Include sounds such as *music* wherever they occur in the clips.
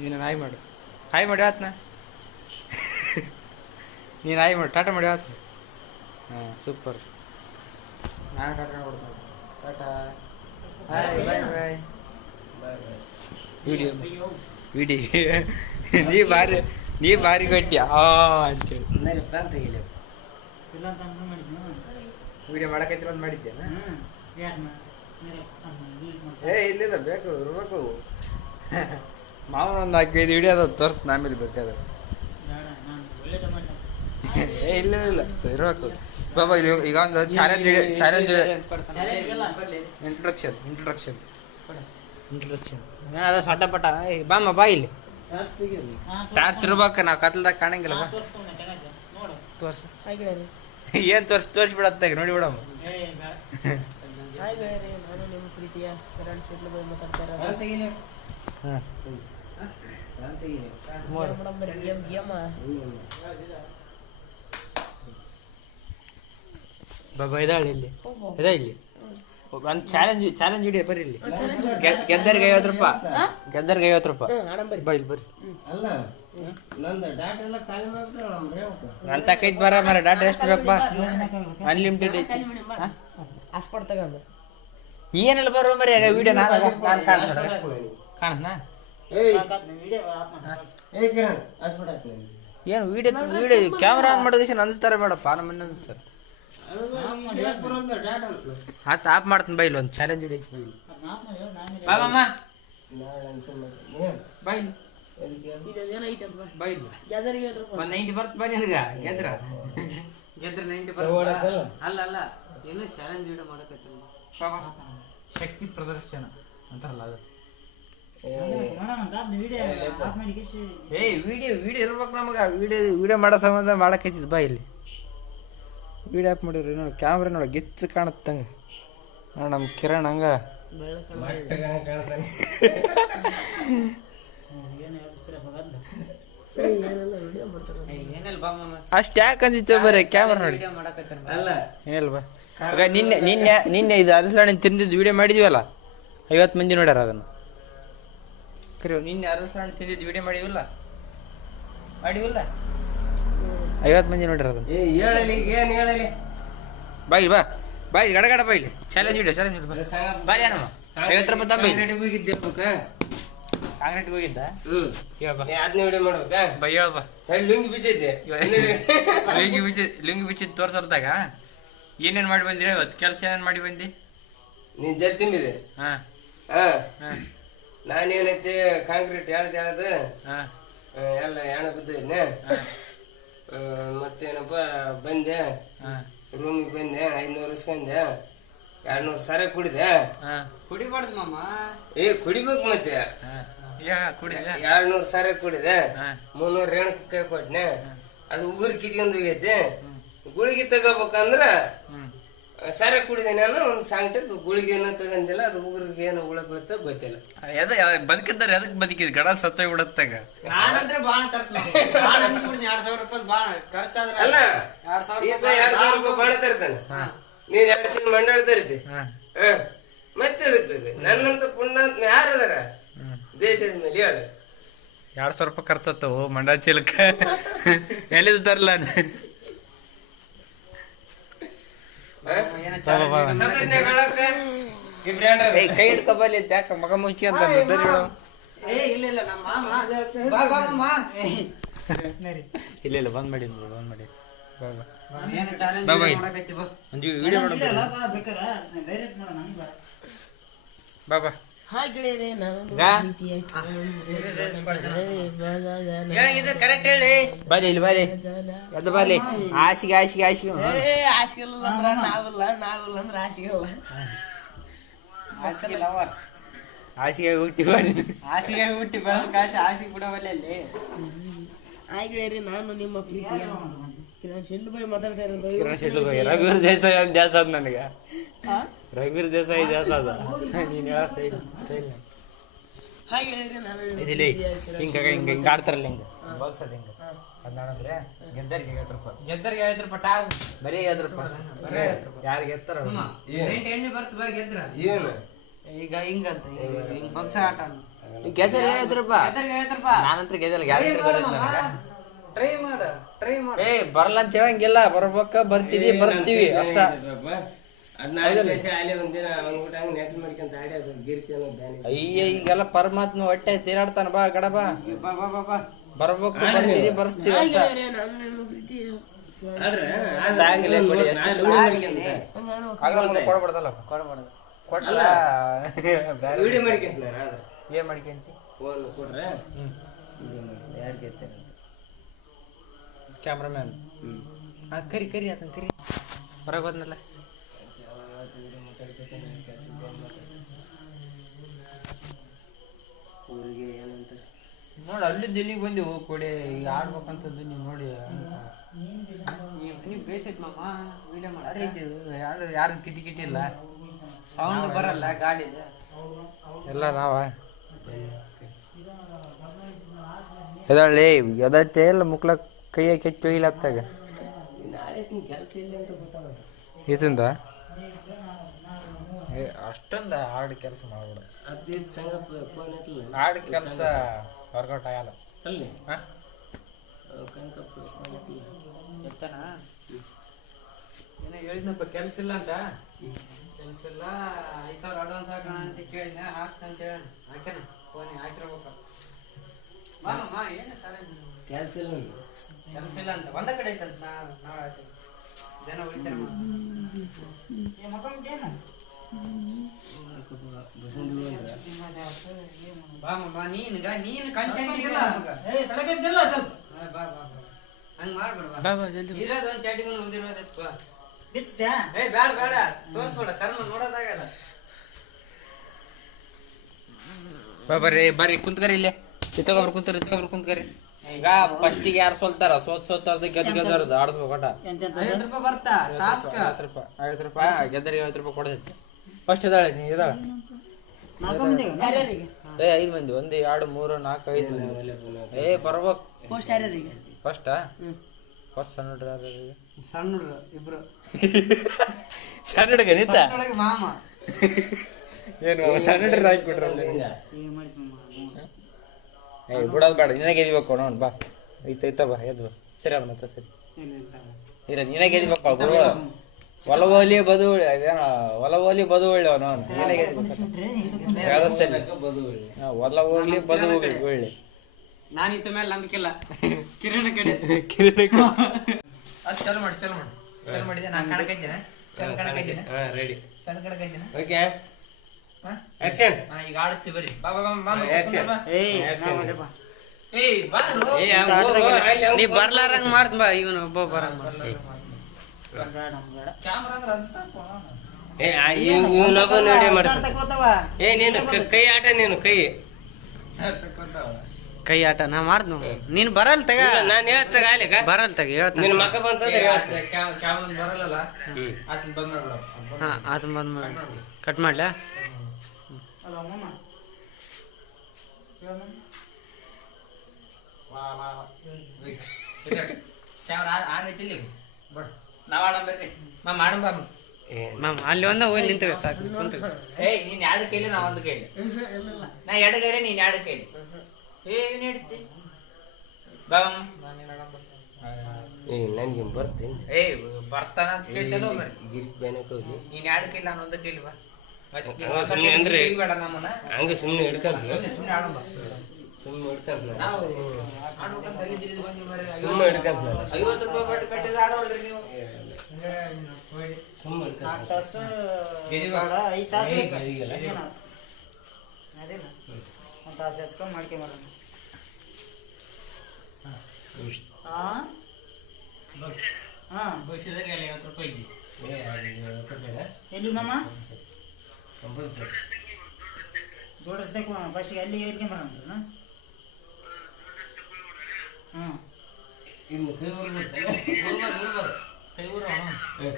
ನೀನು ಹಾಯ್ ಮಾಡು. ಹಾಯ್ ಮಾಡಿ ಆತ್ನ. ನೀನು ಹಾಯ್ ಮಾಡು. ಟಾಟಾ ಮಾಡಿ ಆತ್ನ. ಹಾಂ ಸೂಪರ್ ನಾನು ಟಾಟಾ ಕೊಡ್ತೀನಿ. Tata hi bye bye video video ನೀ ಭಾರಿ ನೀ ಭಾರಿ ಗಟ್ಟಿ. ಆ ಅಂತೇಳಿ ಪ್ರಾಂತ ಇಲ್ಲ ಇಲ್ಲ ಅಂತ ಅನ್ಕೊಂಡ್ ಮಾಡಿದ್ನು. ವಿಡಿಯೋ ಮಾಡಕೈತಿ ಒಂದು ಮಾಡಿದ್ದೇನೆ ಏ ಇಲ್ಲಿಲ್ಲ ಬೇಕು ಇರ್ಬೇಕು. ಮಾವನ ಒಂದು ನಾಲ್ಕೈದು ವಿಡಿಯೋ ಅದ ತೋರಿಸ್ತೀನಿ ಆಮೇಲೆ ಬೇಕಾದ್ರೆ. ಏ ಇಲ್ಲ ಇಲ್ಲ ಇರ್ಬೇಕು. ಬಾಬಾ ಇಲ್ಲಿ ಈಗ ಒಂದು challenge challenge introduction introduction introduction ಅದ ಸೊಟ್ಟ ಪಟ್ಟ. ಬಾಮ್ಮ ಬಾ ಇಲ್ಲಿ. ಹಾ, ಟಾರ್ಚ್ ಇರ್ಬೇಕು ನಾವು ಕತ್ಲದಾಗ ಕಾಣಂಗಿಲ್ಲ ಬಾ. ತೋರ್ಸ. ಏನ್ ತೋರ್ಸ್ ತೋರಿಸ್ಬಿಡತ್ತಾಗ ನೋಡಿ ಬಿಡಮ್ಮ. ಹಾಯ್ ಗೆಳೆಯರೆ ನಾನು ನಿಮ್ಮ ಪ್ರೀತಿಯ ಕರಣ್ ಬೈ ಮಾತಾಡ್ತಾ ಇರೋದು. ಮೂರು. ಮೇಡಮ್ ಬರೀ ಗೇಮ್ ಗೇಮ ಬಾಬಾ ಇದಾಳೆ ಇಲ್ಲಿ. ಇದಾ ಇಲ್ಲಿ? ಒಂದು ಚಾಲೆಂಜ್ ಚಾಲೆಂಜ್ ವಿಡಿಯೋ ಬರ್ರಿ ಇಲ್ಲಿ. ಗೆದ್- ಗೆದ್ದರಿಗೆ ಐವತ್ತು ರೂಪಾಯಿ ಗೆದ್ದರಿಗೆ ಐವತ್ತು ರೂಪಾಯಿ ಬರ್ರಿ ಬರ್ರಿ ಬರ್ರಿ. ಅಲ್ಲ ನಂದು ಡಾಟಾ ಎಲ್ಲ ಖಾಲಿ ಮಾಡ್ಬಿಟ್ರೆ ನಮ್ಮ ನನ್ನ ತಕೈತ್ ಬರ ಮರ ಡಾಟಾ ಎಷ್ಟು ಬೇಕು ಬಾ. ಅನ್ಲಿಮಿಟೆಡ್ ಐತಿ. ಹಾ? ಹಾಸ್ಪಾಟ್ ತಗೊಂಡು. ಏನೆಲ್ಲ ಬರೋ ಮರಿ ವಿಡಿಯೋ ನಾನು ನಾನು ಕಾಣ್ತಾನೆ ಕಾಣತ್ನಾ? ಏಯ್. ಸಾಕಾತ್, ವಿಡಿಯೋ ಆಫ್ ಮಾಡು. ಏ ಕಿರಣ್ ಹಾಸ್ಬಿಟ್ ಏನು ವಿಡಿಯೋ ವಿಡಿಯೋ ಕ್ಯಾಮ್ರಾ ಆನ್ ಮಾಡೋದಕ್ಕೆ ಅನ್ಸ್ತಾರೆ ಬೇಡಪ್ಪ ನಮ್ಮ ಮನೆ ಅನ್ಸ್ತಾರೆ ಆತ ಆಫ್ ಮಾಡ್ತೀನಿ ಬೈಲ್ ಒಂದು ಚಾಲೆಂಜ್ ವಿಡಿಯೋ ಐತಿ ಬೈಲ್ ಬೈಲ್ ಒಂದು ನೈಂಟಿ ಬರ್ತ್ ಬನ್ನಿ ನಿನಗ. ಗೆದ್ರ. ಗೆದ್ರ ನೈಂಟಿ ಬರ್ತ ಅಲ್ಲ ಅಲ್ಲ. ಏನು ಚಾಲೆಂಜ್ ವಿಡಿಯೋ ಮಾಡಕತ್ತೀನಿ. ಶಕ್ತಿ ಪ್ರದರ್ಶನ ಅಂತಾರಲ್ಲ ಅದು. ಏ ವಿಡಿಯೋ ವಿಡಿಯೋ ಇರ್ಬೇಕು ನಮಗೆ. ವಿಡಿಯೋ ವಿಡಿಯೋ ಮಾಡೋ ಸಂಬಂಧ ಮಾಡಕತ್ತಿದ್ ಬಾ ಇಲ್ಲಿ. ವಿಡಿಯೋ ಆಫ್ ಮಾಡಿದ್ರೆ ನೋಡಿ ಕ್ಯಾಮ್ರಾ ನೋಡಿ ಗಿಚ್ಚು ಕಾಣತ್ತಂಗೆ ನೋಡಿ ನಮ್ಮ ಕಿರಣ್ ಹಂಗ. ಅಷ್ಟ ಯಾಕೆ ಅಂದಿತ್ತು ಬರೀ ಕ್ಯಾಮ್ರಾ ನೋಡಿ? ಬಾ ಈಗ ನಿನ್ನೆ ನಿನ್ನೆ ನಿನ್ನೆ ಇದು ಅರಸಲಣ್ಣ ತಿಂದಿದ್ದು ವಿಡಿಯೋ ಮಾಡಿದ್ವಲ್ಲ? ಐವತ್ತು ಮಂದಿ ನೋಡ್ಯಾರ ಅದನ್ನು. ಕರಿ ನಿನ್ನೆ ಅರಸಲಣ್ಣ ತಿಂದಿದ್ದು ವಿಡಿಯೋ ಮಾಡಿವಲ್ಲ? ಮಾಡಿವಲ್ಲ? ಐವತ್ತು ಮಂದಿ ನೋಡ್ರಿ ಅದನ್ನ. ಬಾಯಿ ಬಾ. ಬಾಯಿ ಗಡ ಗಡ ಬಾಯಿ ಚಾಲೆಂಜ್ ಇಡ ಚಾಲೆಂಜ್ ಇಡ ಬಾರಿ ಏನು ಐವತ್ತು ರೂಪಾಯಿ ತಂಬಿ ಹೋಗಿದ್ದೆ ಕಾಂಗ್ರೆಟ್ ಹೋಗಿದ್ದ? ಬಾ. ಬಾ ಹೇಳ ಬಾ. ಲುಂಗಿ ಬಿಚ್ಚಿದ್ದೆ. *laughs* ಲುಂಗಿ ಬಿಚ್ಚಿ ಲುಂಗಿ ಬಿಚ್ಚಿದ್ ತೋರ್ಸರ್ದಾಗ ಏನೇನ್ ಮಾಡಿ ಬಂದಿರ ಇವತ್ತು ಕೆಲಸ ಏನೇನ್ ಮಾಡಿ ಬಂದಿ? ನೀನ್ ಜಲ್ ತಿಂದಿದೆ ಹಾ. ಹಾ. ಹಾ. ನಾನೇನೈತಿ ಕಾಂಕ್ರೀಟ್ ಯಾರ್ದು ಯಾರ್ದು? ಎಲ್ಲ ಹೆಣ ಬಿದ್ದಿದ್ನೆ ಮತ್ತೇನಪ್ಪ ಬಂದೆ. ಹಾ. ರೂಮಿಗೆ ಬಂದೆ ಐನೂರು ಇಸ್ಕೊಂಡೆ. ಎರಡ್ನೂರು ಸರ ಕುಡಿದೆ. ಹಾ. ಕುಡಿಬಾರ್ದು ಮಾಮ. ಏ ಕುಡಿಬೇಕು ಮತ್ತೆ. ಎರಡ್ನೂರು ಸರ ಕುಡಿದೆ. ಮುನ್ನೂರು ರೇಣು ಕೈ ಕೊಟ್ನೆ ಅದು ಉಗುರು ಕಿತ್ಕೊಂಡು ಹೋಗೈತೆ ಗುಳಿಗೆ ತಗೋಬೇಕಂದ್ರ ಸರ ಕುಡಿದೇನೆ ನಾನು ಒಂದು ಸಾಂಗ್ಟಕ್ಕೆ ಗುಳಿಗೆ ಏನೋ ತಗೊಂಡಿಲ್ಲ ಅದು ಉಗುರಿಗೆ ಏನೋ ಹುಳ ಬೀಳುತ್ತೆ ಗೊತ್ತಿಲ್ಲ. ಎದ ಬದುಕಿದ್ದಾರೆ ಅದಕ್ಕೆ ಬದುಕಿದ್ ಗಡ ಸತ್ತೋಗಿ ಬಿಡತ್ತಾಗ ನಾನಂದ್ರೆ ಬಾಳ ತರ್ತೀನಿ ಎರಡ್ ಸಾವಿರ ರೂಪಾಯಿ ಬಾಳ ಖರ್ಚಾದ್ರೆ ಅಲ್ಲ ಎರಡ್ ಸಾವಿರ ಈತ ಎರಡ್ ಸಾವಿರ ರೂಪಾಯಿ ಬಾಳ ತರ್ತಾನೆ. ನೀನ್ ಎರಡು ಚಿನ್ನ ಮಂಡಳ ತರಿತಿ. ಹಾ. ಹ. ಮತ್ತೆ ಅದಕ್ಕೆ ನನ್ನಂತ ಯಾರು ಯಾರದಾರ ದೇಶದ ಮೇಲೆ ಹೇಳು. ಎರಡ್ ಸಾವಿರ ರೂಪಾಯಿ ಖರ್ಚತ್ತವು ಮಂಡ ಚೀಲಕ್ಕೆ. ಎಲ್ಲಿದ್ದು ತರಲ್ಲ ಹ? ಸತ್ತದ್ನ್ಯಾಗ ಹೇಳಕ್ಕ? ಇಬ್ರು ಹೆಂಡ್ರ ಏಯ್ ಕೈ ಹಿಡ್ಕೊಬಲ್ಲಿ ಯಾಕೆ ಮಗ ಮುಚ್ಚಿ ಅಂತ ಏ ಇಲ್ಲ ಇಲ್ಲ ನಮ್ಮ ಮಾಮ. ಬಾ ಬಾ ಮಾಮ ಇಲ್ಲ ಇಲ್ಲ ಬಂದ್ ಮಾಡಿ ಬಂದ್ ಮಾಡಿ. ಬಾ. ಬಾ ಹಾಸಿಗೆ ಹಾಸಿಗೆ ಬಾ, ಬಾ. ಮಾಡಕತ್ತಿ ಬಾ ಒಂದು ವಿಡಿಯೋ ಮಾಡ ವಿಡಿಯೋ ಅಲ್ಲ ಬಾ ಬೇಕಾರೆ ಡೈರೆಕ್ಟ್ ಮಾಡೋಣ ಹಂಗೆ ಬಾ ಬಾ ಬಾ ಹಾಯ್ ಗೆಳೆಯರೆ ನಾನು ಕರೆಕ್ಟ್ ಹೇಳಿ. ಬಾಲಿ ಇಲ್ಲಿ ಬರ್ರಿ ಎದ್ದು ಬಾಲಿ ಆಸಿಗೆ ಆಸಿಗೆ ಆಸಿಗೆ ಏ ಆಸಿಗಲ್ಲ ಅಂದ್ರ ನಾವಿಲ್ಲ ನಾವಿಲ್ಲ ಅಂದ್ರ ಆಸಿಗಲ್ಲ ಹಾಸಿಗೆ ಆಸಿಗೆ ಹುಟ್ಟಿ ಬರ್ರಿ ಹಾಸಿಗೆ ಹುಟ್ಟಿ ಬೆಳೆದ ಕಾಸು ಹಾಸಿಗೆ ಬಿಡವಲ್ಲ ಅಲ್ಲಿ. ನಾನು ನಿಮ್ಮ ಪ್ರೀತಿ ಕಿರಣ್ ಶೆಟ್ಲು ಬೈ ಮಾತಾಡ್ತಾ ಇರೋದು. ಕಿರಣ್ ಶೆಟ್ಟಿ ಬಗ್ಗೆ ರಘುವೀರ್ ದೇಸಾಯಿ ಅಂತ ದ್ಯಾಸ ನನಗೆ? ರಘುವೀರ್ ದೇಸಾಯಿ ದ್ಯಾಸ ಅದ ನೀನ್ ಹೇಳ ಹಿಂಗೆ ಹಿಂಗೆ ಇದಿಲ್ಲಿ ಹಿಂಗ ಹಿಂಗ ಹಿಂಗ ಆಡ್ತಾರಲ್ಲ ಹಿಂಗ. ಬಾಕ್ಸ್ ಅದ ಹಿಂಗ. ಹದಿನಾರಂದ್ರೆ ಗೆದ್ದರಿಗೆ ಐವತ್ತು ರೂಪಾಯಿ ಗೆದ್ದರಿಗೆ ಐವತ್ತು ರೂಪಾಯಿ ಟಾಗ್. ಬರೀ ಐವತ್ತು ರೂಪಾಯಿ ಬರೀ. ಯಾರು ಗೆತ್ತಾರ ಎಣ್ಣೆ ಬರ್ತ ಬಾ ಗೆದ್ರ. ಏನು? ಈಗ ಹಿಂಗಂತ ಹಿಂಗೆ ಹಿಂಗ್ ಬಗ್ಸ ಆಟ ಈ ಗೆದ್ದರಿಗೆ ಐವತ್ತು ರೂಪಾಯಿ ಗೆದ್ದರಿಗೆ ಐವತ್ತು ರೂಪಾಯಿ ನಾನಂತ್ರ ಗೆದ್ದಲ್ಲ ಗ್ಯಾರಂಟಿ ಟ್ರೈ ಮಾಡ ಟ್ರೈ ಮಾಡ. ಏ ಬರಲ್ಲ ಅಂತ ಹೇಳಂಗಿಲ್ಲ. ಬರ್ಬೇಕ ಬರ್ತೀವಿ ಬರ್ತೀವಿ ಅಷ್ಟ. ಅಯ್ಯ ಈಗೆಲ್ಲ ಪರಮಾತ್ಮ ಹೊಟ್ಟೆ ತೀರಾಡ್ತಾನ ಬಾ ಗಡ ಬಾ. ಬಾ ಬಾ ಬಾ ಬಾ. ಬರ್ಬೇಕು ಬರ್ತೀವಿ ಬರ್ಸ್ತೀವಿ ಅಷ್ಟ. ಕೊಡಿ ಆಗಲ್ಲ ಕೊಡ್ಬಾರ್ದಲ್ಲ? ಕೊಡ್ಬಾರ್ದು ವಿಡಿಯೋ ಮಾಡ್ಕೊಂತ ಏನ್ ಮಾಡ್ಕೊಂತಿ? ಫೋನ್ ಕೊಡ್ರೆ ಯಾರು ಕ್ಯಾಮ್ರಾಮ್ಯಾನ್ ಹಾ ಕರಿ ಕರಿ ಆತನ ಕರಿ. ಹೊರಗೆ ಹೋದ್ನಲ್ಲ? ಊರಿಗೆ ಏನಂತ? ನೋಡಿ ಅಲ್ಲಿಂದ ಇಲ್ಲಿಗೆ ಬಂದಿ ಹೋಗಿ ಕೊಡಿ. ಈಗ ಆಡ್ಬೇಕಂತದ್ದು ನೀವು ನೋಡಿ. ನೀವು ಬೇಸೈತ್ ಮಾಮ ವಿಡಿಯೋ ಮಾಡಿ ಯಾರು? ಯಾರು ಯಾರು ಕಿಟಿ ಕಿಟಿ ಇಲ್ಲ? ಸೌಂಡ್ ಬರಲ್ಲ ಗಾಡಿ ಎಲ್ಲ ನಾವ? ಎದಳ್ಳಿ ಎದತ್ತೆ ಇಲ್ಲ ಮುಕ್ಳ ಕೈಯಾಗ ಕೆಚ್ಚಿ ಒಯ್ಲತ್ತಾಗ? ನಾಳೆ ಕೆಲಸ ಇಲ್ಲ ಅಂತ ಗೊತ್ತಾಗ ಇದರಿಂದ? ಅಷ್ಟೊಂದು ಹಾರ್ಡ್ ಕೆಲಸ ಮಾಡ್ಬಿಡ. ಹದಿನೈದು ಸಂಘ ಫೋನ್ ಇರಲಿಲ್ಲ ಹಾರ್ಡ್ ಕೆಲಸ ವರ್ಕೌಟ್ ಆಗಲ್ಲ. ಅಲ್ಲಿ? ಹಾಂ? ಕನಕಪ್ಪ ಎತ್ತನ ಏನೋ ಹೇಳಿದ್ನಪ್ಪ ಕೆಲ್ಸ ಇಲ್ಲ ಅಂತ? ಕೆಲ್ಸ ಇಲ್ಲ ಐದು ಸಾವಿರ ಅಡ್ವಾನ್ಸ್ ಹಾಕೋಣ ಅಂತ ಕೇಳಿದ್ನ ಹಾಕ್ತ ಅಂತ ಹೇಳ ಹಾಕ್ಯಾನ ಫೋನ್ ಹಾಕಿರ್ಬೇಕು. ಮಾಮಮ್ಮ ಏನು ಕೆಲಸ ಇಲ್ಲ. ಕೆಲಸ ಇಲ್ಲ ಅಂತ ಒಂದ ಕಡೆ ಐತಂತ ನಾ ನಾಳೆ ಆಯ್ತು ಜನ ಉಳಿತಾರೆ ಬಸವಣ್ಣ ಬಂದ್ರ ಬಾ ಮಮ್ಮ ನೀನ್ಗ ನೀನು ಕಂಟೆಂಟ್ ಏ ತಲೆಗೆದ್ದಿಲ್ಲ ಸ್ವಲ್ಪ. ಬಾ ಬಾ ಬಾ. ಹಂಗ್ ಬಾ ಬಾ ಬಾ ಜಲ್ದಿ ಇರೋದು ಒಂದ್ ಚಾಟಿಗೂ ಉದಿರೋದೈತ್ ಬಾ. ಬಿಚ್ತ್ಯಾ? ಏ ಬ್ಯಾಡ ಬೇಡ ತೋರ್ಸ್ಬೇಡ ಕರ್ಮ ನೋಡೋದಾಗಲ್ಲ. ಬಾ ಬರ್ರಿ ಬರ್ರಿ ಕುಂತ್ಕರಿ ಇಲ್ಲೇ. ಇತ್ತಗೊಬ್ರು ಕುಂತಾರ ಇತ್ತಗೊಬ್ರು ಕುಂತ್ಕರಿ. ಈಗ ಫಸ್ಟಿಗೆ ಯಾರು ಸೋಲ್ತಾರ? ಸೋತ್ ಸೋತಾರ್ದ ಗೆದ್ದು ಗೆದ್ದಾರದು ಆಡಿಸ್ಬೇಕು ಒಟ್ಟ ಐವತ್ತು ರೂಪಾಯಿ ಬರ್ತಾ ಟಾಸ್ಕ್ ಐವತ್ತು ರೂಪಾಯಿ. ಐವತ್ತು ರೂಪಾಯಿ ಗೆದ್ದರಿಗೆ ಐವತ್ತು ರೂಪಾಯಿ ಕೊಡ್ತೈತಿ. ಫಸ್ಟ್ ಇದಾಳೆ ನೀ ಎದಾಳ ಯಾರ್ಯಾರಿಗೆ ಏ ಐದು ಮಂದಿ ಒಂದು ಎರಡು ಮೂರು ನಾಲ್ಕು ಐದು ಮಂದಿ. ಏ ಬರ್ಬೇಕು. ಫಸ್ಟ್ ಯಾರ್ಯಾರಿಗೆ? ಫಸ್ಟಾ ಫಸ್ಟ್ ಸಣ್ಣ ಹುಡ್ರು ಯಾರು ಈಗ? ಸಣ್ಣ ಹುಡ್ರು ಇಬ್ರು. ಸಣ್ಣ ಹುಡುಗ ನಿಂತ? ಮಾಮ. ಏನು ಸಣ್ಣ ಹುಡ್ರು ಹಾಕ್ಬಿಟ್ರ ಏನ್ ಮಾಡಿದ್ ಏ ಬಿಡೋದು ಬೇಡ ನಿನಗೆ ಗೆದಿಬೇಕು ನೋಡ್ ಬಾ. ಐತ ಐತ ಬಾ ಎದ್ದು ಬಾ. ಸರಿ ಅಲ್ಲ ಮತ್ತೆ ಸರಿ. ಇಲ್ಲ, ನಿನಗೆ ಗೆದಿಬೇಕು ಬಿಡು ಹೊಲ ಓಲಿ ಬದು ಅದೇನೋ ಹೊಲ ಓಲಿ ಬದು ಒಳ್ಳೆ ಅವನು ಅಂತ ಗೆದಿಬೇಕು ಕುಂದಿಸ್ಬಿಟ್ರೆ ಇದು ಹೇಳ್ತೇನೆ ಹೊಲ ಹೋಗ್ಲಿ ಬದು ಹೋಗ್ಲಿ ಒಳ್ಳೆ. ನಾನು ಇತ್ತ ಮೇಲೆ ನಂಬಿಕೆಲ್ಲ ಕಿರಣ ಕಡೆ. *laughs* ಅದು ಚಲೋ ಮಾಡಿ ಚಲೋ ಮಾಡಿ. ಚಲೋ ಮಾಡಿದೆ. ನಾನು ಕಣಕೈತೇನೆ ಚಲೋ ಕಣಕೈತೇನೆ ರೆಡಿ ಚಲೋ ಕಣಕೈತೇನೆ ಓಕೆ. ಹಾ? ಆಕ್ಷನ್ ಹಾ, ಈಗ ಆಡಿಸ್ತೀವಿ ಬರ್ರಿ. ಬಾ ಬಾ ಬಾ ಬಾ. ಕುಂದ್ರ ಬಾ. ಏಯ್. ಏಯ್ ಬಾರು ನೀ ಬರ್ಲಾರಂಗ್ ಮಾಡ್ದ ಬಾ ಇವನು ಒಬ್ಬ ಬರಂಗ್ ಮಾಡ್. ಏ ಇವನೊಬ್ಬ ನೋಡಿ ಮಾಡ್ತಾನೆ. ಏ ನೀನು ಕ- ಕೈ ಆಟ ನೀನು ಕೈ. ಕೈ ಆಟ ನಾ ಮಾಡ್ದ ನೀನ್ ಬರಲ್ ತಗ. ನಾನು ಹೇಳ್ತಾಗ ಆಲಿಗ ಬರಲ್ ತಗ ಹೇಳ್ತಾನೆ. ನಿನ್ನ ಬಂತಂದ್ರೆ ಬರಲ್ಲ. ಆತನ ಬಂದ್ ಮಾಡ್ಬಿಡ ಹಾ ಆತನ್ ಬಂದ್ ಮಾಡಿ ಕಟ್ ಮಾಡ್ಲಾ. ಕ್ಯಾಮ್ರಾ ಆನ್ ಐತಿಲ್ಲ ಬಡ ನಾವ್ ಆಡಂ ಬರ್ರಿ. ಬಾ ಏ, ಮ್ಯಾಮ್ ಅಲ್ಲಿ ಒಂದ ಹೋಗಿ ನಿಂತವೆ ಸಾಕು ಕುಂತು ಏಯ್ ನೀನ್ ಎರಡು ಕೈಲಿ ನಾ ಒಂದು ಕೈಲಿ. ನಾ ಎರಡು ಕೈಲಿ ನೀನ್ ಎರಡು ಕೈಲಿ. ಏ ಏನ್ ಹಿಡಿತಿ. ಬಾ ಆಡಂ ಏ ನನಗೆ ಬರ್ತೀನಿ. ಏಯ್ ಬರ್ತಾನ ಅಂತ ಕೇಳ್ತೇನೋ ಬರ್ರಿ ಗಿರಿ ಬ್ಯಾನಕ್ಕೆ ಹೋಗಿ. ನೀನ್ ಎರಡು ಕೈಲಿ ನಾನು ಒಂದು ಕೈಲಿ ಬಾ. ಹಂಗ ಕೈಲಿ ಅಂದ್ರೆ- ನಮ್ಮನ್ನ. ಸುಮ್ಮನೆ ಹಿಡ್ಕೊಂಡು ಸುಮ್ಮನೆ ಆಡಂ ಬಾ. ಸುಮ್ಮನೆ ಬರ್ರಿ. ಸುಮ್ಮನೆ ಹಿಡ್ಕೊಂಡು ಐವತ್ತು ರೂಪಾಯಿ ಬಟ್ಟು ಕಟ್ಟಿದ್ರೆ ಆಡೋಳ್ರಿ ನೀವು. ಸುಮ್ಮನೆ ನಾಲ್ಕು ಹಿಡ್ಕೊಂಡು ತಾಸು ಐದು ತಾಸು. ಅದೇನೋ. ಒಂದ್ ತಾಸು ಹೆಚ್ಕೊಂಡ್? ಹಾ. ಬಸ್ಸಿದ್ರೆ ಅಲ್ಲಿ ಐವತ್ತು ರೂಪಾಯಿ. ಎಲ್ಲಿ ಮಾಮ? ಕಂಪಲ್ಸರಿ ಜೋಡಿಸ್ಬೇಕು ಫಸ್ಟಿಗೆ ಅಲ್ಲಿ ಹ್ಮ್. ಇನ್ನು ಕೈ ಬರ್ಬಿಡ್ತಾನೆ ಊರ್ಬಾರ್ದು, ಊರ್ಬಾರ್ದು. ಕೈ ಊರು.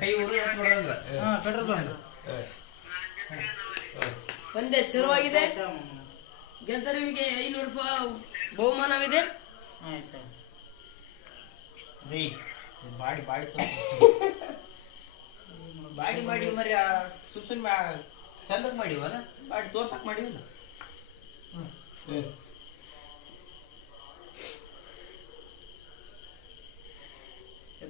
ಕೈ ಊರು ಬಿಡೋದಂದ್ರ ಹಾ ಪೆಟ್ರೋಲ್ ಬಂದು. ಒಂದೇ ಚಲುವಾಗಿದೆ ಗೆದ್ದರಿಗೆ ಐನೂರು ರೂಪಾಯಿ ಬಹುಮಾನವಿದೆ. ಆಯ್ತು. ರೀ ಬಾಡಿ ಬಾಡಿ ಬಾಡಿ ಮಾಡಿ ಮರಿ ಸುಮ್ ಸುಮ್ಮನೆ ಚಂದಕ್ಕೆ ಮಾಡಿವಲ್ಲ? ಬಾಡಿ ತೋರ್ಸಕ್ ಮಾಡಿವಲ್ಲ? ಎದ್ದೊಳಗೈತೆ ನಮ್ಮ ನಮ್ದು ನಂಗ್ ಮಾಡ್ರ ನಂಗ್ ಮಾಡ್ರ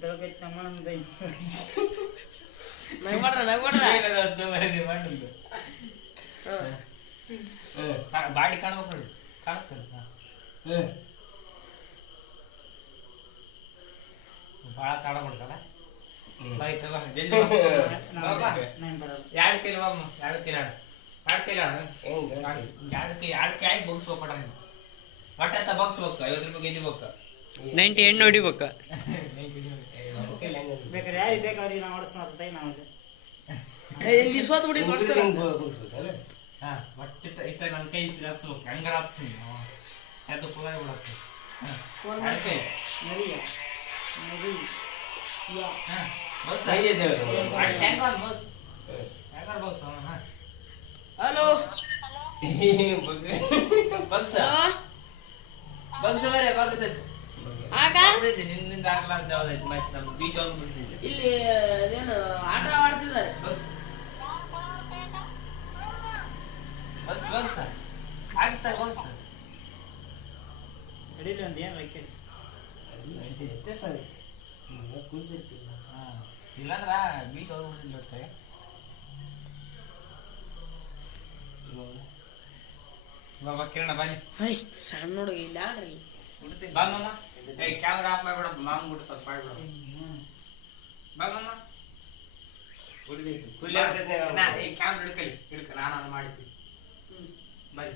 ಬಾಡಿ ಕಾಣ್ಬೇಕು ನೋಡಿ. ಕಾಣುತ್ತಲ್ಲ ಭಾಳ ಕಾಡ ಮಾಡ್ತಲ್ಲ ಆಯ್ತಲ್ಲ ಜಲ್ದಿ ಎರಡು ಕೈಲಿ ಬಾಮ್ಮ ಎರಡು ಕೈಲಿ ಆಡು? ಎರಡು ಕೈಲಿ ಆಡು? ಎರಡು ಕೈ ಎರಡು ಕೈ ಆಗಿ ಬಗ್ಸ್ಬೇಕು ನೀನು? ಒಟ್ಟ ಬಗ್ಸ್ಬೇಕು ಐವತ್ತು ರೂಪಾಯಿ ಗೆದ್ದಿಬೇಕು ನೈಂಟಿ ಎಣ್ಣೆ ಹೊಡಿಬೇಕ. ಹಲೋ. ಬಗ್ಸ ಬಗ್ಸ ಬಗ್ತೈತಿ ಆಗ? ನಿನ್ನಿಂದ ಆಗ್ಲಾರ್ದು ಯಾವ್ದೈತಿ ಮತ್ತೆ ನಮ್ಮ ಬೀಚ್ ಹೋಗಿ ಬಿಡ್ತೈತಿ ಇಲ್ಲಿ ಏನು ಆಟ ಆಡ್ತಿದ್ದಾರೆ. ಬಗ್ಸ್ ಬಗ್ಸ್ ಬಗ್ಸ ಆಗ್ತಾ ಬಗ್ಸ ಕಡೀಲಿ ಒಂದು ಏನು ರೈಕೆ ಹಾಂ. ಇಲ್ಲಾಂದ್ರೆ ಬೀಚ್ ಹೋಗ್ಬಿಟ್ಟಿರುತ್ತೆ ಬಾಬಾ ಕಿರಣ ಐ ಸಣ್ಣ ಹುಡುಗ ಇಲ್ಲ ಆಡ್ರಿ. ಬಾ ಮಾಮ. ಏ ಕ್ಯಾಮ್ರಾ ಆಫ್ ಮಾಡ್ಬಿಡ ಮಾಮ್ ಬಿಟ್ಟು ಸ್ವಲ್ಪ ಮಾಡ್ಬಿಡ. ಬಾ ಮಾಮ. ನಾ ಈ ಕ್ಯಾಮ್ರಾ ಹಿಡ್ಕಲಿ ಹಿಡ್ಕ ನಾನು ಮಾಡ್ತೀನಿ. ಬನ್ನಿ.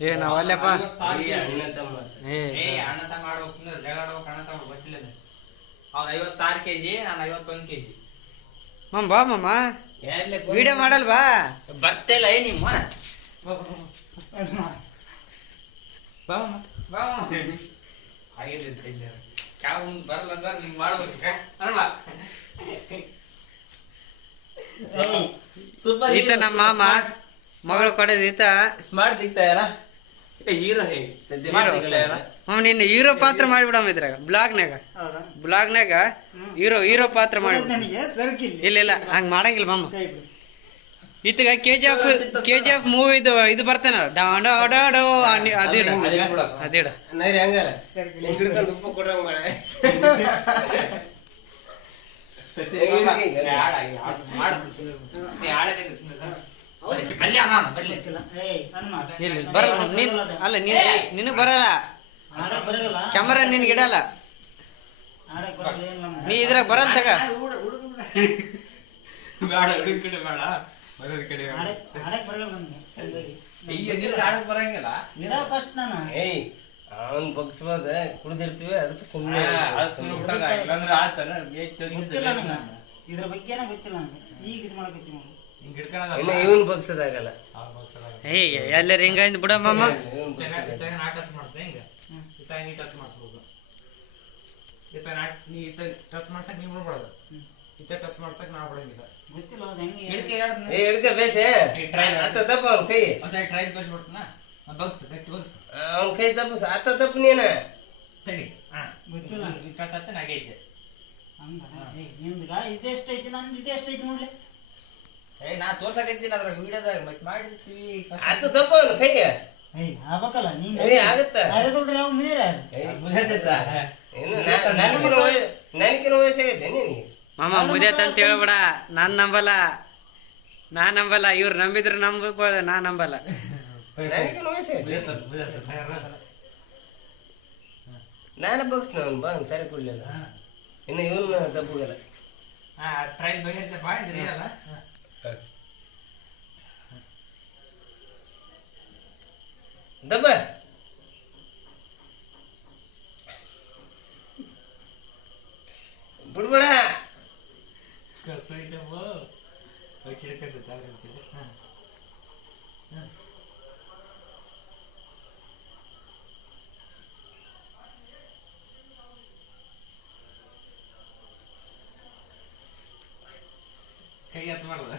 ಏ ನಾವಲ್ಲಪ್ಪ ಏ. ಏ ಅಣ್ಣ ತಮ್ಮ ಮಾಡ್ಬೇಕು ಸುಮ್ಮನೆ ಜಗಳ ಆಡ್ಬೇಕು ಅಣ್ಣ ತಮ್ಮ ಗೊತ್ತಿಲ್ಲ ಅವ್ರು ಐವತ್ತಾರು ಕೆ ಜಿ ನಾನು ಐವತ್ತೊಂದು ಕೆ ಜಿ ಮಮ್ಮ ಬಾ ಮಾಮ. ವಿಡಿಯೋ ಮಾಡಲ್ವಾ? ಬರ್ತಿಲ್ಲ ಏ ನಿಮ್ಮ ಬಾ ಬಾ ಮಾಮ. ಹಾಗಿದ್ರೆ ಇಲ್ಲ ಕ್ಯಾವ್ ಮುಂದೆ ಬರಲ್ಲ ಅಂದ್ರೆ ನಿಂಗೆ ಮಾಡ್ಬೇಕು ಅಲ್ವಾ ಸೂಪರ್ ಈತ ನಮ್ಮ ಮಾಮ ಮಗಳು ಕೊಡೋದು ಈತ ಸ್ಮಾರ್ಟ್ ಯಾರ ಹೀರೋ ನಿನ್ನ ಹೀರೋ ಪಾತ್ರ ಮಾಡಿಬಿಡಮ್ಮ ಇದ್ರಾಗ ಬ್ಲಾಗ್ನಾಗ. ಹೌದಾ? ಬ್ಲಾಗ್ನಾಗ ಹೀರೋ ಹೀರೋ ಪಾತ್ರ ಮಾಡಿ ಇಲ್ಲ ಇಲ್ಲ ಹಂಗ ಮಾಡಂಗಿಲ್ಲ ಮಾಮ. ಈತಗ K G F K G F movie ಇದು ಬರ್ತೇನ ಡಾಂಡ ಡಾಡೋ ಅದಿಡ ಅದಿಡ ಅಲ್ಲಿ ಬರಲ್ಲ. ನೀನ್ ಅಲ್ಲ ನೀನ್ ನಿನಗ್ ಬರಲ್ಲ. ಕ್ಯಾಮರಾ ನಿನ್ಗೆ ಇಡಲ್ಲ. ನೀ ಇದ್ರಾಗ ಬರಲ್ಲ ತಗ. ಬೇಡ ಹುಡುಗ ಕಡೆ ಬೇಡ. ಬರೋದ್ ಕಡೆ. ಆಡಕ್ ಬರಲ್ಲ ನಮ್ಗೆ. ಹಂಗಾಗಿ ಈಗ ನಿನಗೆ ಆಡಕ್ ಬರಂಗಿಲ್ಲ. ಇದ ಫಸ್ಟ್ ನಾನು. ಏಯ್ ಅವನ್ ಬಗ್ಸ್ಬೋದ ಕುಡ್ದಿರ್ತೀವಿ ಅದಕ್ಕೆ ಸುಮ್ಮನೆ ಇಲ್ಲಾಂದ್ರೆ ಆತನ ಗೊತ್ತಿಲ್ಲ ನನಗೆ ಇದ್ರ ಬಗ್ಗೆನೇ ಗೊತ್ತಿಲ್ಲ ನನಗೆ ಈಗ ಇದು ಮಾಡಕತ್ತಿ ನಾವು. ಇನ್ನು ಇವನ್ ಬಗ್ಸೋದಾಗಲ್ಲ. ಎಲ್ಲರೂ ಬಿಡ ಮಾಮ. ಟಚ್ ಮಾಡ್ತಾ ಹಿಂಗ? ಇತ್ತ ನೀ ಟಚ್ ಮಾಡಿಸ್ಬೇಕು ಇತ್ತಾಗ ನಾ ನೀ ಇತ್ತ ಟಚ್ ಮಾಡ್ಸಕ್ ನೀ ಬಿಡ್ಬಾರ್ದು ಇತ್ತ ಟಚ್ ಮಾಡ್ಸಕ್ ನಾ ಬಿಡಂಗಿಲ್ಲ ಗೊತ್ತಿಲ್ಲ ಹಿಡ್ಕೆ ಹೇಳ್ತೀನಿ. ಏ ಹಿಡ್ಕ ಬೇಸೆ ಅತ್ತ ತಪ್ಪ ಅವ್ನ ಕೈ. ಹೊಸ ಟ್ರೈ ಬಗ್ಸ್ ಗಟ್ಟಿ ಬಗ್ಸ್ ಅವ್ನ ಕೈ ತಪ್ಪ ಅತ್ತ ತಪ್ಪ ನೀನ. ತಡಿ. ಗೊತ್ತಿಲ್ಲ. ಐತಿ ಇದೆಷ್ಟೈತಿ ನೋಡ್ಲಿ? ಏ ನಾ ತೋರ್ಸಕತ್ತೀನಿ ಅದ್ರಾಗ ವಿಡಿಯೋದಾಗ ಮತ್ತೆ ಮಾಡಿರ್ತೀವಿ. ಅತ್ತ ತಪ್ಪ ಅವ್ನ ಕೈ. ಆಗ್ಬೇಕಲ್ಲ ನೀನ್. ಆಗತ್ತ. ನನಗಿನ ವಯಸ್ಸಾಗೈತೆ ನಿನಗೆ? ಮಾಮ ಮುದೇತ ಅಂತ ಹೇಳ್ಬೇಡ. ನಾನ್ ನಂಬಲ್ಲ. ನಾ ನಂಬಲ್ಲ. ಇವ್ರು ನಂಬಿದ್ರು ನಂಬಬೋದು ನಾ ನಂಬಲ್ಲ. ನಾನು ಬಗ್ಸ್ ನಾನು ಬಾ ಸರಿ ಕೊಡ್ಲಿಲ್ಲ. ಇನ್ನು ಇವ್ರು ತಪ್ಪುಗಲ್ಲ. ಬಗೆಹರಿತೆ ಬಾ ಇದ್ರಿ ಅಲ್ಲ ದಬ್ಬ. ಕಸೈತೆ ಕಿಡಕತ್ತೆ ತಾಗಂತಿದೆ ಹಾ ಕೈ ಹತ್ತು ಮಾಡ್ದ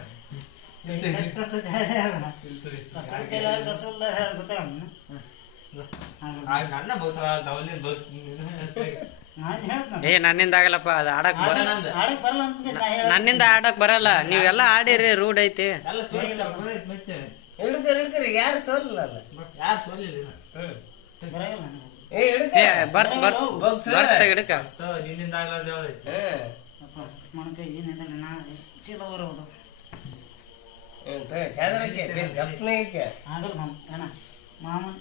ಕಸಲ್ ಕೈಲ ಕಸಲ್ ಗೊತ್ತಾಗ ನನ್ನ ಬಗ್ಸಲ್ಲ ಅವನೇನು ಬಗ್ಸ್ತೀನಿ ನಾನು ಹೇಳ್ತೀನಿ ಏ ನನ್ನಿಂದ ಆಗಲ್ಲಪ್ಪ ಅದು ಆಡಕ್ ನನ್ನಿಂದ ಆಡಕ್ ಬರಲ್ಲ. ನೀವೆಲ್ಲ ಆಡಿರಿ ರೂಢ ಐತಿ. ಮಾಮನ್ ಮನಕ್ಕೆ ಯಾರು ಸೋಲಲ್ಲ ಯಾರು ಸೋಲಿಲ್ಲ ಹ್ಮ್. ಬರಲ್ಲ ಏ ಹಿಡ್ಕ. ಏ ಬರ್ತ್ ಗಿಡಕ ಮಾಮನ್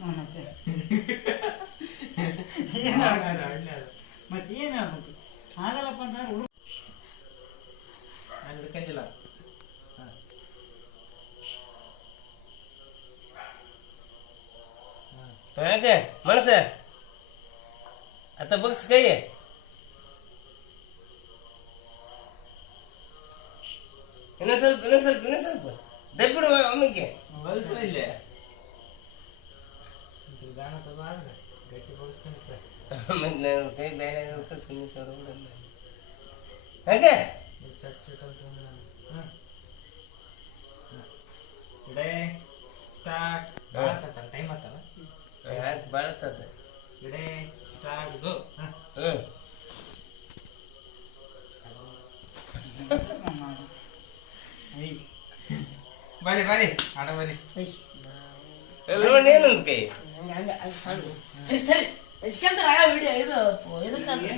*laughs* ಮತ್ತೆ ಏನು ಹೇಳ್ಬೇಕು ಆಗಲ್ಲಪ್ಪ ಅಂತಂದ್ರೆ ಹುಡುಗ ನಾನು ಹಿಡ್ಕೊಂಡಿಲ್ಲ ಯಾಕೆ? ಮನಸ ಅತ್ತ ಬಗ್ಸ್ ಕೈ. ಇನ್ನೊಂದ್ ಸ್ವಲ್ಪ ಇನ್ನೊಂದ್ ಸ್ವಲ್ಪ ಇನ್ನೊಂದ್ ಸ್ವಲ್ಪ. ದಬ್ಬಿಡು ಒಮ್ಮಿಗೆ. ಬಲ್ಸು ಇಲ್ಲೇ. ಗಾಣ ತಗೋ ಗಟ್ಟಿ ಬಗ್ಸ್ಕೊಂಡ್ರೆ ಮತ್ತೆ ನಾನು ಕೈ ಬೇರೆ ಸುಮ್ಮನೆ ಸರ್ ಯಾಕೆ ಚಟ್ ಚಟ್ ಅಂತ ಅಂದ್ರೆ ನಾನು ಹ್ಮ್ ಇಡೇ ಸ್ಟಾರ್ಟ್ ಬಾಳತ್ತಲ್ಲ ಟೈಮ್ ಆತಲ್ಲ ಯಾಕೆ ಬಾಳತ್ತದ ಇಡೇ ಸ್ಟಾರ್ಟ್ ಗೋ ಹಾಂ ಹ್ಮ್ ಬನ್ನಿ ಬನ್ನಿ ಆಡ ಬನ್ನಿ ನೋಡಿ ಏನೊಂದು ಕೈ ಸರಿ ಸರಿ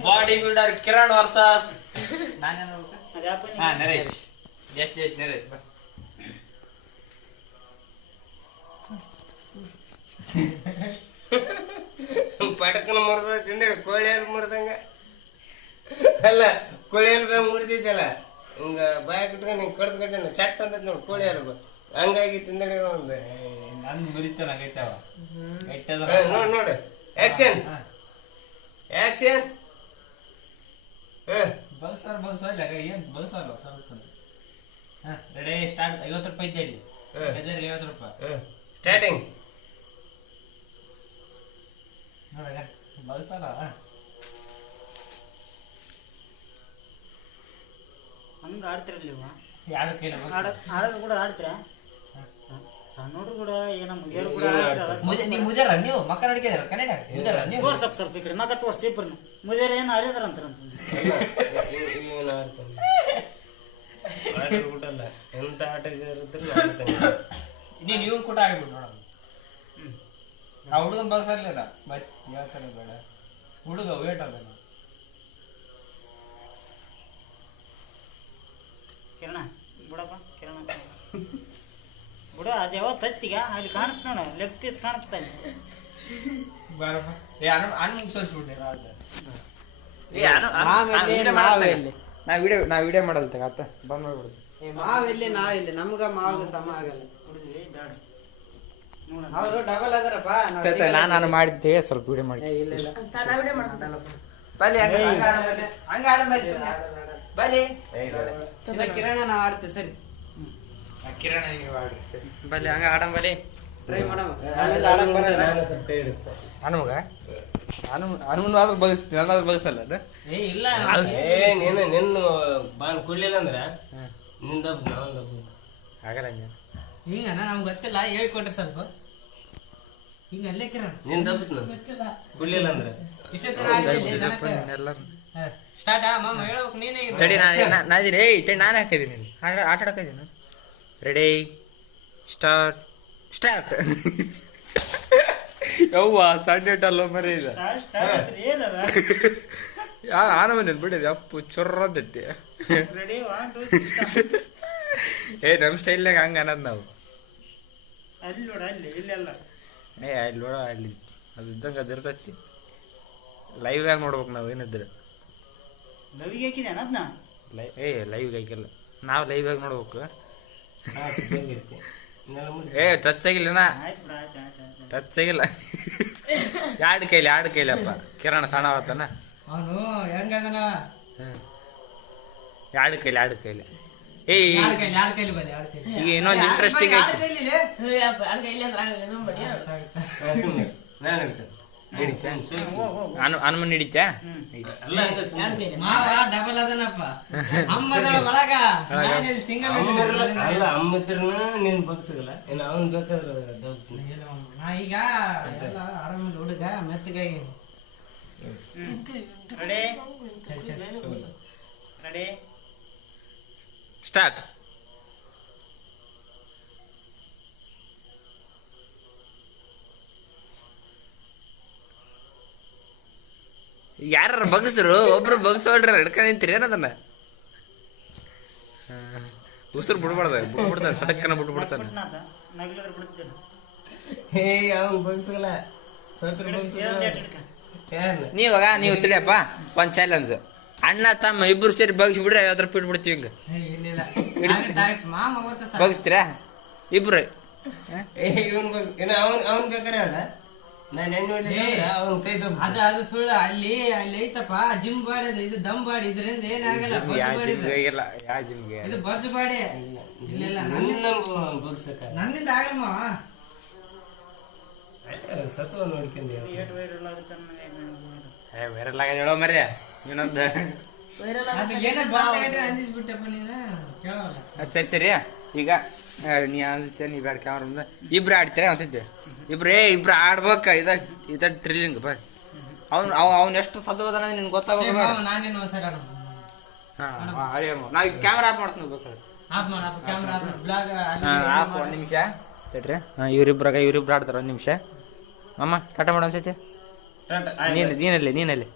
ಬಾಡಿ ಬಿಲ್ಡರ್ ಕಿರಣ್ ವರ್ಸಸ್. ನಾನೇನು? ಹಾ ನರೇಶ್. ಎಸ್ ಎಸ್ ನರೇಶ್ ಬಾ. ಪಟಕನ ಮುರಿದ ತಿಂದೇಳಿ ಕೋಳಿ ಮುರ್ದಂಗ ಮುರಿದಂಗ? ಅಲ್ಲ ಕೋಳಿ ಹಾಲು ಬೇ ಮುರಿದಿದ್ದಲ್ಲ? ಹಿಂಗ ಬಾಯ ಕಟ್ಕೊಂಡು ಹಿಂಗೆ ಕಡ್ದು ಕಟ್ಟ ಚಟ್ ಅಂತ ನೋಡಿ ಕೋಳಿ ಹಾಲು ಹಂಗಾಗಿ ತಿಂದೇಳಿ ಒಂದು. ನನ್ ಮುರಿತಾನ ಆಗೈತಾವ ನೋಡಿ ನೋಡು. ನೋಡು ಆಕ್ಷನ್ ಆಕ್ಷನ್ ಬಲ್ಸಾರ್ ಬಲ್ಸಾರ್ ಇಲ್ಲ ಏನ್ ಬಲ್ಸಾರ್ ಸ್ವಲ್ಪ ಹಾಂ ರೆಡಿ ಸ್ಟಾರ್ಟ್ ಐವತ್ತು ರೂಪಾಯಿ ಇದ್ದೆ ಇಲ್ಲಿ ಹ್ಮ್. ಗೆದ್ದರಿಗೆ ಐವತ್ತು ರೂಪಾಯಿ ಸ್ಟಾರ್ಟಿಂಗ್ ನೋಡಗ ಬಲ್ಸಾರ ಹಂಗೆ ಆಡ್ತಿರಲ್ಲ ಇವ ಯಾರು ಕೈಲ ಆಡ ಆಡೋದು ಕೂಡ ಆಡ್ತೀರಾ ಸಣ್ಣ ಹುಡುಗ್ರು ಕೂಡ ಏನೋ ಮುಗಿಯೋರು ಕೂಡ ಮುಜೆ ನೀವು ಮುಜಾರ ನೀವು ಮಕ್ಕ ನಡ್ಕಿದಾರ ಕನ್ನಡ ಮುಜಾರ ನೀವು? ಸ್ವಲ್ಪ ಈ ಕಡೆ ಮಗ ತೋರ್ಸಿ ಇಬ್ಬರನ್ನ ಮುದಿಯರ ಏನು ಅರಿದಾರ ಅಂತಾರಂತ ಅಂತ. ಆಡ್ಬಿಟ್ಟಲ್ಲ ಎಂತ ಆಟಗಾರಿದ್ರು ನೀನು ಇವ್ನು ಕೂಡ ಆಗ್ಬಿಡು ನೋಡೋಣ ಆ ಹುಡುಗನ ಬಗ್ಸರ್ಲಿಲ್ಲ ಬಟ್ ಹೇಳ್ತಾರೆ ಬೇಡ. ಹುಡುಗ ವೇಟ್ ಆಗಲ್ಲ ಕಿರಣ ಬಿಡಪ್ಪ ಕಿರಣ. ಬಿಡ ಅದು ಯಾವ ತತ್ತಿಗ ಅಲ್ಲಿ ಕಾಣುತ್ತೆ ನೋಡ ಲೆಗ್ ಪೀಸ್ ಕಾಣುತ್ತೆ ಅಲ್ಲಿ? ನಾ ವಿಡಿಯೋ ನಾ ವಿಡಿಯೋ ಮಾಡಲ್ತ ಆತ ಬಂದ್ ಮಾಡ್ಬಿಡುದು ಮಾವೆಲ್ಲಿ ನಾವೆಲ್ಲಿ ನಮ್ಗ ಮಾವ ಸಮ ಆಗಲ್ಲ. ಅವರು ಡಬಲ್ ಅದಾರಪ್ಪ ನಾನು. ನಾನು ಮಾಡಿದ್ದೆ ಸ್ವಲ್ಪ ವಿಡಿಯೋ ಮಾಡಿ. ಇಲ್ಲ ಇಲ್ಲ. ಬಲಿ ಹಂಗ ಬಲಿ ಕಿರಣ ನಾವ್ ಆಡ್ತೀವಿ ಸರಿ. ಕಿರಣ ನೀವು ಬಲ್ಲಿ ಹಂಗ ಆಡಂ ಬಲಿ ಟ್ರೈ ಮಾಡಮ್ ನಾನು ಸ್ವಲ್ಪ ಕೈ ಹಿಡಿತೆ. ಹನುಮಗ? ಹನುಮ ಹನುಮನ್ ಆದ್ರೂ ಬಗಸ್ತೀನಿ ಅಲ್ಲಾದ್ರೂ ಬಗಸಲ್ಲ ಅದು? ಏ ಇಲ್ಲ. ಏ ನೀನು ನಿನ್ನ ಬಾನ್ ಕೊಡ್ಲಿಲ್ಲ ಅಂದ್ರ ನಿಂದ ನಾವೊಂದು ಆಗಲ್ಲ ಹಂಗೆ. ಹಿಂಗ ನಮ್ಗೆ ಗೊತ್ತಿಲ್ಲ. ಹೇಳ್ಕೊಡ್ರಿ ಸ್ವಲ್ಪ. ಹಿಂಗ ಅಲ್ಲೇ ಕಿರಣ? ಗೊತ್ತಿಲ್ಲ. ಕೊಡ್ಲಿಲ್ಲ ಅಂದ್ರ. ಇಷ್ಟೊತ್ತಿನ ಆಡಿದಲ್ಲಿ ಎಲ್ಲರೂ. ಸ್ಟಾರ್ಟ್ ಮಾಮ ಹೇಳ್ಬೇಕು ನೀನೇ ತಡಿ ನಾ ನಾ ಇದೀನಿ. ಏಯ್ ತಡಿ ನಾನು ಹಾಕಿದ್ದೀನಿ ಆಟ ಆಟ ಆಡಕ್ಕಿದ್ದೀನಿ ರೆಡಿ ಸ್ಟಾರ್ಟ್ ಸ್ಟಾರ್ಟ್ ಯವ್ವ ಸಣ್ಣ ಅಲ್ಲೋ ಮರಿ ಇದೆ ಏನದ? ನೆನ್ಬಿಟ್ಟಿದೆ ಅಪ್ಪು ಚೊರ್ರದ್ದೈತಿ. *laughs* ಏ ನಮ್ಮ ಸ್ಟೈಲ್ನಾಗ ಹಂಗೆ ಅನ್ನೋದು ನಾವು. ಅಲ್ಲಿ ನೋಡ ಅಲ್ಲಿ ಇಲ್ಲೆಲ್ಲ. ಏ ಅಲ್ಲಿ ನೋಡ ಅಲ್ಲಿ ಅದು ಇದ್ದಂಗೆ ಅದು ಇರ್ತೈತಿ. ಲೈವ್ಯಾಗ ನೋಡ್ಬೇಕು ನಾವು ಏನಿದ್ರೆ. ನವಿಗೆ ಹಾಕಿದೆ ಅನ್ನೋದನ್ನ ಲೈ ಏ ಲೈವ್ಗೆ ಹಾಕಿಲ್ಲ. ನಾವು ಲೈವ್ ಆಗಿ ನೋಡ್ಬೇಕು. ಏ ಟಚ್ ಆಗಿಲ್ಲ ಟಚ್ ಆಗಿಲ್ಲ. ಎರಡು ಕೈಲಿ ಎರಡು ಕೈಲಿ ಅಪ್ಪ ಕಿರಣ ಸಣ್ಣ ಆತನ ಅವನು ಹೆಂಗದನ ಎರಡು ಕೈಲಿ ಎರಡು ಕೈಲಿ? ಏಯ್ ಈಗ ಇನ್ನೊಂದು ಇಂಟ್ರೆಸ್ಟಿಂಗ್ ನಾನು ಐತಿ ಹನುಮನ್ ಹಿಡಿತ್ಯಾ ಮಾವ ಡಬಲ್ ಅದನಪ್ಪ. *laughs* ಅಮ್ಮದಳ ಒಳಗ. ಸಿಂಗಲ್ ಅಲ್ಲ ಅಮ್ಮತ್ರನ ನಿನ್ ಬಗ್ಸಗಲ್ಲ ಏನು ಅವನ್ ಬೇಕಾದ್ರೆ ದಬ್ತೀನಿ ನಾ. ಈಗ ಎಲ್ಲ ಆರಾಮಲ್ಲಿ ಹುಡುಗ ಮೆತ್ತಗಾಗಿ. ರೆಡಿ? ರೆಡಿ? ಸ್ಟಾರ್ಟ್. ಯಾರು ಬಗ್ಸಿದ್ರು ಒಬ್ರು ಬಗ್ಸೋಳ್ರಿ ಹಿಡ್ಕೊಂಡು ನಿಂತೀರಿ ಏನದನ್ನ? ಉಸಿರು ಬಿಡ್ಬಾರ್ದ ಬಿಡ್ಬಿಡ್ತಾನೆ ಸಡಕ್ಕನ ಬಿಟ್ಬಿಡ್ತಾನೆ. ಅವ್ನು ಬಗ್ಸಲ್ಲ ಸತ್ರ ನೀವಾಗ ನೀವು ತಿಳಿಯಪ್ಪ ಒಂದ್ ಚಾಲೆಂಜ್ ಅಣ್ಣ ತಮ್ಮ ಇಬ್ರು ಸೇರಿ ಬಗ್ಸಿ ಬಿಡ್ರಿ ಐವತ್ತು ರೂಪಾಯಿ ಇಟ್ಬಿಡ್ತೀವಿ ಹಿಂಗ. ಬಗ್ಸ್ತೀರಾ? ಇಬ್ರು. ಅವ್ನ್ ಬೇಕಾರೆ ಹೇಳ. ನಾನು ಅವ್ನ ಕೈ ಅದ ಅದು ಅದು ಸುಳ್ಳು. ಅಲ್ಲಿ ಅಲ್ಲಿ ಐತಪ್ಪ ಜಿಮ್ ಬಾಡಿ ಅದು ಇದು ದಮ್ ಬಾಡಿ ಇದರಿಂದ ಏನಾಗಲ್ಲ ಬೊಜ್ಜು ಬಾಡಿ ಇದು. ಇಲ್ಲ ಇದು ಬೊಜ್ಜು ಬಾಡಿ. ಇಲ್ಲ ಇಲ್ಲ ನನ್ನ ಬಗ್ಸಕ ನನ್ನಿಂದ ಸತ್ವ ನೋಡ್ಕೊಂಡಿ ವೈರಲ್ ಆಗ ಹೇಳೋ ಮರ್ಯ ಇನ್ನೊಂದು ವೈರಲ್ ಅದು ಏನೋ ಬಂದಾಗಟ್ರೆ ಅಂಜಿಸ್ಬಿಟ್ಟಪ್ಪ ನೀನು. ಕೇಳವಲ್ಲ ಅದ್ ಸರಿ ಸರಿ ಈಗ ನೀ ಅನ್ಸುತ್ತೆ ನೀ ಬೇಡ ಕ್ಯಾಮ್ರ ಮುಂದೆ. ಇಬ್ರು ಆಡ್ತೀರ ಅನ್ಸುತ್ತೆ ಇಬ್ರು ಇಬ್ರು ಆಡ್ಬೇಕ ಇದ ಇದ ಟ್ರಿಲಿಂಗ್ ಬಾ. ಅವ್ನು ಅವ್ ಅವ್ನು ಎಷ್ಟು ಸದ್ವದಾನ ನಿನ್ಗೆ ಗೊತ್ತಾಗ ನಾವು ಕ್ಯಾಮ್ರಾ ಆಫ್ ಮಾಡ್ತೀನಿ ಬೇಕಾದ್ರೆ. ಆಫ್ ಒಂದು ನಿಮಿಷ. ತಡ್ರಿ ಹಾಂ ಇವ್ರಿಬ್ರಾಗ ಇವ್ರಿಬ್ರು ಆಡ್ತಾರ ಒಂದು ನಿಮಿಷ. ಅಮ್ಮ ಟಾಟ ಮಾಡೋ ಅನ್ಸೈತೆ ನೀನು ನೀನಲ್ಲಿ ನೀನಲ್ಲಿ.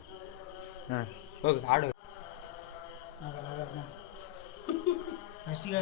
ಹಾಂ ಹೋಗಿ ಆಡು. ಫಸ್ಟಿಗೆ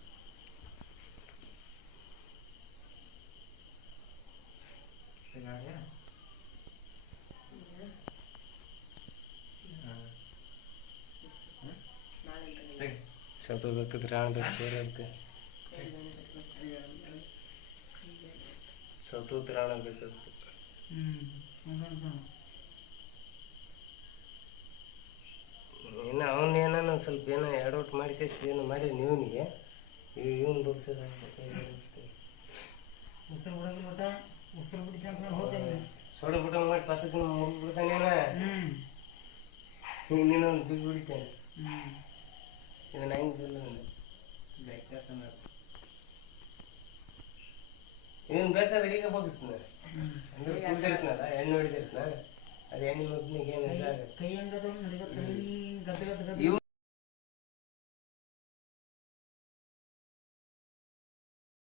ಸ್ವಲ್ಪ ಬೇಕಿದ್ರೆ ಆಡ್ಬೇಕು ಸೇರಕ್ಕೆ ಸತ್ತೂತ್ರ ಆಡಬೇಕು ಹ್ಞೂ ಇನ್ನು ಅವನ ಏನೋ ಸ್ವಲ್ಪ ಏನೋ ಎಡೌಟ್ ಮಾಡಿ ಕಸಿ ಏನೋ ಮಾಡಿ ನೀವನಿಗೆ ಇವನ್ ಬಗ್ಸದ ಉಸಿರು ಹೋಗ್ತೇನೆ. ಸೊಡ ಊಟ ಮಾಡಿ ಪಸಕ್ ಮುಗಿದು ಬಿಡ್ತಾನೆ ಹ್ಞೂ ನೀನೊಂದು ಬಿಗ್ ಬಿಡಿತೇನೆ. ಹ್ಞೂ ಇದನ್ನ ಹೆಂಗಿಲ್ಲ ಇವನ್ ಬೇಕಾದ್ರೆ ಈಗ ಬಗ್ಸ್ತಾನೆ ಅಂದ್ರೆ ಕುಡ್ದಿರ್ತನಲ್ಲ ಎಣ್ಣೆ ಹೊಡಿದಿರ್ತನ ಅದು ಎಣ್ಣೆ ಮುದ್ನಿಗೆ ಏನು ಇದಾಗತ್ತೆ. ಕೈ ಹಂಗದ ನಡಿಗತ್ತ ಕೈ ಗದ್ದ ಗದ್ದ ಗದ್ದ ಇವ್